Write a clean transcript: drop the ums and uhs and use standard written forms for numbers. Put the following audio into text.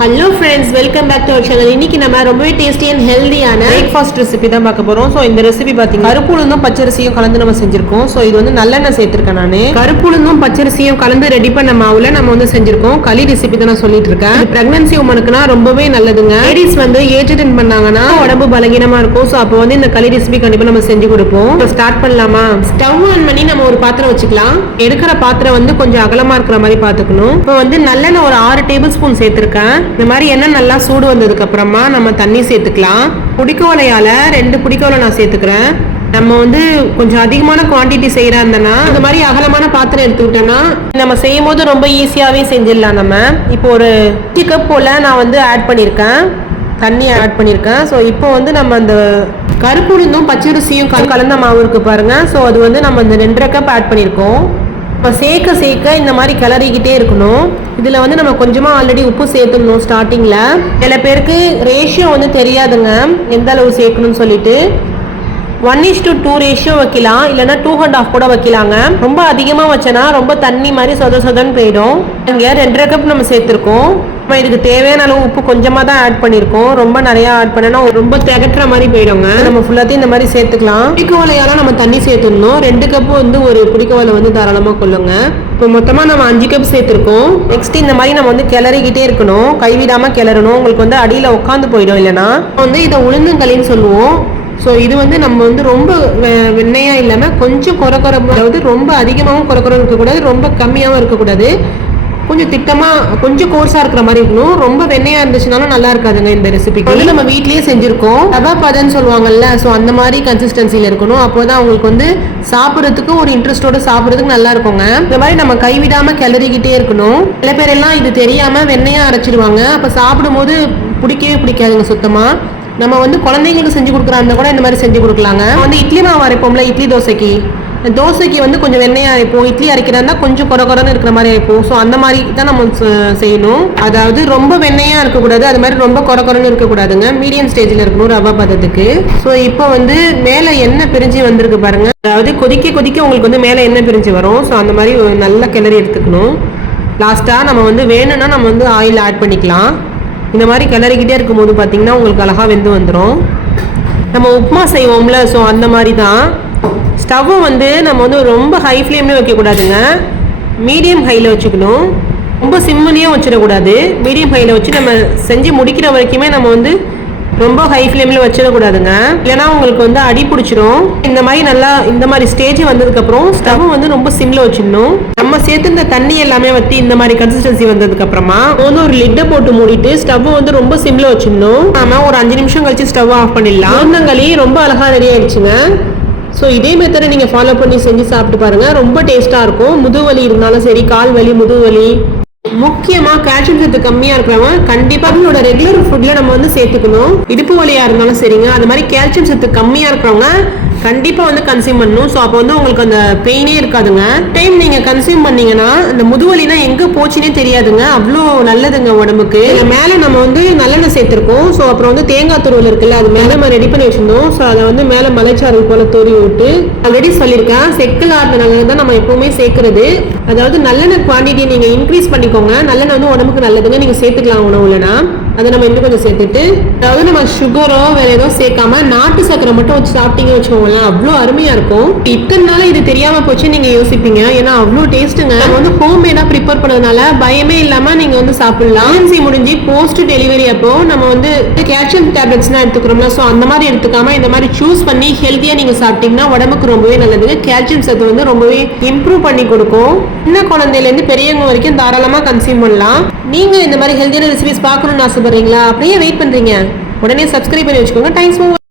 Hello friends, welcome back to our channel. இன்னைக்கு நம்ம ரொம்பவே டேஸ்டி அண்ட் ஹெல்தியான பிரேக்ஃபாஸ்ட் ரெசிபி தான் பார்க்க போறோம். ஸோ இந்த ரெசிபி பார்த்தீங்கன்னா கருப்புளுந்தும் பச்சரிசியும் கலந்து நம்ம செஞ்சிருக்கோம். ஸோ இது வந்து நல்லெண்ணெய் சேர்த்திருக்கேன். நான் கருப்புளுந்தும் பச்சரிசியும் கலந்து ரெடி பண்ண மாவுல நம்ம வந்து செஞ்சிருக்கோம். களி ரெசிபி தான் நான் சொல்லிட்டு இருக்கேன். பிரெக்னன்சி உமனுக்குனா ரொம்பவே நல்லதுங்க. லேடிஸ் வந்து ஏஜ் அட்டெண்ட் பண்ணாங்கன்னா உடம்பு பலகீனமா இருக்கும். ஸோ அப்போ வந்து இந்த களி ரெசிபி கண்டிப்பா நம்ம செஞ்சு கொடுப்போம். ஸ்டார்ட் பண்ணலாமா? ஸ்டவ் ஆன் பண்ணி நம்ம ஒரு பாத்திரம் வச்சுக்கலாம். எடுக்கிற பாத்திரம் வந்து கொஞ்சம் அகலமா இருக்கிற மாதிரி பார்த்துக்கணும். இப்போ வந்து நல்லெண்ணெய் ஒரு 6 டேபிள் ஸ்பூன் சேர்த்திருக்கேன். இந்த மாதிரி எண்ணெய் நல்லா சூடு வந்ததுக்கு அப்புறமா நம்ம தண்ணி சேர்த்துக்கலாம். புடிக்கோலையால 2 புடிக்கோலை நான் சேர்த்துக்கிறேன். நம்ம வந்து கொஞ்சம் அதிகமான குவான்டிட்டி செய்யறா இருந்தனா இந்த மாதிரி அகலமான பாத்திரம் எடுத்துக்கிட்டோம்னா நம்ம செய்யும் போது ரொம்ப ஈஸியாவே செஞ்சிடலாம். நம்ம இப்போ ஒரு 1 கப் போல நான் வந்து ஆட் பண்ணியிருக்கேன், தண்ணி ஆட் பண்ணியிருக்கேன். ஸோ இப்போ வந்து நம்ம அந்த கருப்புளுந்தும் பச்சரிசியும் கலந்த மாவு இருக்கு பாருங்க. ஸோ அது வந்து நம்ம இந்த 2.5 கப் ஆட் பண்ணியிருக்கோம். இப்போ சேர்க்க இந்த மாதிரி கிளறிக்கிட்டே இருக்கணும். இதில் வந்து நம்ம கொஞ்சமாக ஆல்ரெடி உப்பு சேர்த்துக்கணும் ஸ்டார்டிங்கில். சில பேருக்கு ரேஷியோ வந்து தெரியாதுங்க எந்த அளவு சேர்க்கணும்னு சொல்லிட்டு. 1:2 ரேஷியோ வைக்கலாம், இல்லைன்னா 2.5 கூட வைக்கலாங்க. ரொம்ப அதிகமாக வச்சோன்னா ரொம்ப தண்ணி மாதிரி சொதன்னு போயிடும். இங்கே 2.5 கப் நம்ம சேர்த்துருக்கோம். நம்ம இதுக்கு தேவையான அளவு உப்பு கொஞ்சமாக தான் ஆட் பண்ணியிருக்கோம். ரொம்ப நிறையா ஆட் பண்ணனா ரொம்ப திகட்டுற மாதிரி போயிடுங்க. நம்ம ஃபுல்லாத்தையும் இந்த மாதிரி சேர்த்துக்கலாம். புடிக்கோலையால நம்ம தண்ணி சேர்த்துடணும். 2 கப்பு வந்து ஒரு புடிக்கோலை வந்து தாராளமாக கொள்ளுங்க. இப்போ மொத்தமாக நம்ம 5 கப் சேர்த்துருக்கோம். நெக்ஸ்ட் இந்த மாதிரி நம்ம வந்து கிளறிக்கிட்டே இருக்கணும், கைவிடாமல் கிளறணும். உங்களுக்கு வந்து அடியில் உட்காந்து போயிடும். இல்லைன்னா வந்து இதை உளுந்தங்களின்னு சொல்லுவோம். ஸோ இது வந்து நம்ம வந்து ரொம்ப வெண்ணையாக இல்லாமல் கொஞ்சம் குறக்குறமா, அதாவது ரொம்ப அதிகமாகவும் குறக்குறம் இருக்கக்கூடாது, ரொம்ப கம்மியாகவும் இருக்கக்கூடாது. கொஞ்சம் திட்டமாக கொஞ்சம் கோர்ஸாக இருக்கிற மாதிரி இருக்கணும். ரொம்ப வெண்ணையாக இருந்துச்சுனாலும் நல்லா இருக்காதுங்க. இந்த ரெசிபிக்கு வந்து நம்ம வீட்லேயே செஞ்சுருக்கோம். ரவா பதன்னு சொல்லுவாங்கல்ல, ஸோ அந்த மாதிரி கன்சிஸ்டன்சியில் இருக்கணும். அப்போ தான் அவங்களுக்கு வந்து சாப்பிட்றதுக்கு ஒரு இன்ட்ரெஸ்டோட சாப்பிட்றதுக்கு நல்லா இருக்குங்க. இந்த மாதிரி நம்ம கைவிடாமல் கிளறிக்கிட்டே இருக்கணும். சில பேர் எல்லாம் இது தெரியாமல் வெண்ணையாக அரைச்சிடுவாங்க. அப்போ சாப்பிடும்போது பிடிக்கவே பிடிக்காதுங்க சுத்தமாக. நம்ம வந்து குழந்தைங்களுக்கு செஞ்சு கொடுக்குறாங்க கூட இந்த மாதிரி செஞ்சு கொடுக்கலாங்க. வந்து இட்லி மாவு அரைப்போம்ல, இட்லி தோசைக்கு வந்து கொஞ்சம் வெண்ணெய் அரைப்போம். இட்லி அரைக்கிறதா கொஞ்சம் குறன்னு இருக்கிற மாதிரி அரைப்போம். ஸோ அந்த மாதிரி தான் நம்ம செய்யணும். அதாவது ரொம்ப வெண்ணெயாக இருக்கக்கூடாது, அது மாதிரி ரொம்ப குறன்னு இருக்கக்கூடாதுங்க. மீடியம் ஸ்டேஜில் இருக்கணும் ரவா பதத்துக்கு. ஸோ இப்போ வந்து மேலே எண்ணெய் பிரிஞ்சு வந்திருக்கு பாருங்க. அதாவது கொதிக்க உங்களுக்கு வந்து மேலே எண்ணெய் பிரிஞ்சு வரும். ஸோ அந்த மாதிரி நல்லா கிளறி எடுத்துக்கணும். லாஸ்ட்டாக நம்ம வந்து வேணும்னா நம்ம வந்து ஆயில் ஆட் பண்ணிக்கலாம். இந்த மாதிரி கிளறிக்கிட்டே இருக்கும்போது பார்த்தீங்கன்னா உங்களுக்கு அழகாக வெந்து வந்துடும். நம்ம உப்புமா செய்வோம்ல, ஸோ அந்த மாதிரி தான். ஸ்டவ்வை வந்து நம்ம வந்து ரொம்ப ஹை ஃப்ளேம்லேயும் வைக்கக்கூடாதுங்க, மீடியம் ஹையில் வச்சுக்கணும். ரொம்ப சிம்முலேயும் வச்சிடக்கூடாது, மீடியம் ஹையில் வச்சு நம்ம செஞ்சு முடிக்கிற வரைக்குமே நம்ம வந்து ரொம்ப ஹை ஃப்ளேமில் வச்சிடக்கூடாதுங்க. இல்லைனா உங்களுக்கு வந்து அடி பிடிச்சிடும். இந்த மாதிரி நல்லா இந்த மாதிரி ஸ்டேஜ் வந்ததுக்கப்புறம் ஸ்டவ் வந்து ரொம்ப சிம்மில் வச்சிடணும். நம்ம சேர்த்து இந்த தண்ணி எல்லாமே வற்றி இந்த மாதிரி கன்சிஸ்டன்சி வந்ததுக்கு அப்புறமா வந்து ஒரு லிட்டை போட்டு மூடிட்டு ஸ்டவ் வந்து ரொம்ப சிம்மில் வச்சிடணும். நாம ஒரு 5 நிமிஷம் கழிச்சு ஸ்டவ் ஆஃப் பண்ணிடலாம். உளுந்தங்களி ரொம்ப அழகாக ரெடி ஆயிடுச்சுங்க. ஸோ இதே மெத்தடை நீங்கள் ஃபாலோ பண்ணி செஞ்சு சாப்பிட்டு பாருங்கள். ரொம்ப டேஸ்ட்டாக இருக்கும். முதுவலி இருந்தாலும் சரி, கால் வலி, முதுவலி, முக்கியமாக கால்சியம் சத்து கம்மியாக இருக்கிறவங்க கண்டிப்பாக அவங்களோட ரெகுலர் ஃபுட்டில் நம்ம வந்து சேர்த்துக்கணும். இடுப்பு வலியாக இருந்தாலும் சரிங்க, அது மாதிரி கால்சியம் சத்து கம்மியாக இருக்கிறவங்க கண்டிப்பாக வந்து கன்சியூம் பண்ணணும். ஸோ அப்போ வந்து உங்களுக்கு அந்த பெயினே இருக்காதுங்க. டைம் நீங்கள் கன்சியூம் பண்ணீங்கன்னா அந்த முதுவலினா எங்கே போச்சுன்னே தெரியாதுங்க. அவ்வளோ நல்லதுங்க உடம்புக்கு. மேலே நம்ம வந்து நல்லெண்ணெய் சேர்த்துருக்கோம். ஸோ அப்புறம் வந்து தேங்காய் துருவல் இருக்குல்ல, அது மேலே நம்ம ரெடி பண்ணி வச்சிருந்தோம். ஸோ அதை வந்து மேலே மலைச்சாறு போல தூரி விட்டு ஆல்ரெடி சொல்லியிருக்கேன், செக்கில் ஆட்டின நல்லெண்ணெய் தான் நம்ம எப்பவுமே சேர்க்கறது. அதாவது நல்லெண்ணெய் குவான்டிட்டியை நீங்கள் இன்க்ரீஸ் பண்ணிக்கோங்க. நல்லெண்ணெய் வந்து உடம்புக்கு நல்லதுங்க, நீங்கள் சேர்த்துக்கலாம் உணவுலனா. அதை நம்ம இன்னும் கொஞ்சம் சேர்த்துட்டு, அதாவது நம்ம சுகரோ வேற ஏதோ சேர்க்காம நாட்டு சக்கரை மட்டும் வச்சு சாப்பிட்டீங்க வச்சுக்கோங்களேன், அவ்வளோ அருமையா இருக்கும். இத்தனை நாள் இது தெரியாம போச்சு நீங்க யோசிப்பீங்க, ஏன்னா அவ்வளோ டேஸ்ட்டுங்க. நம்ம வந்து ஹோம் மேடா ப்ரிப்பேர் பண்ணதுனால பயமே இல்லாம நீங்க வந்து சாப்பிடலாம். பிரெக்னன்சி முடிஞ்சு போஸ்ட் டெலிவரி அப்போ நம்ம வந்து கால்சியம் டேப்லெட்ஸ்லாம் எடுத்துக்கிறோம்ல, ஸோ அந்த மாதிரி எடுத்துக்காம இந்த மாதிரி சூஸ் பண்ணி ஹெல்த்தியா நீங்க சாப்பிட்டீங்கன்னா உடம்புக்கு ரொம்பவே நல்லது. கால்சியம் சத்து வந்து ரொம்பவே இம்ப்ரூவ் பண்ணி கொடுக்கும். சின்ன குழந்தையிலேருந்து பெரியவங்க வரைக்கும் தாராளமாக கன்சியூம் பண்ணலாம். நீங்க இந்த மாதிரி ஹெல்த்தியான ரெசிபிஸ் பார்க்கணும்னு ஆசைப்படுறீங்களா? அப்படியே வெயிட் பண்றீங்க, உடனே சப்ஸ்கிரைப் பண்ணி வச்சுக்கோங்க. Thanks for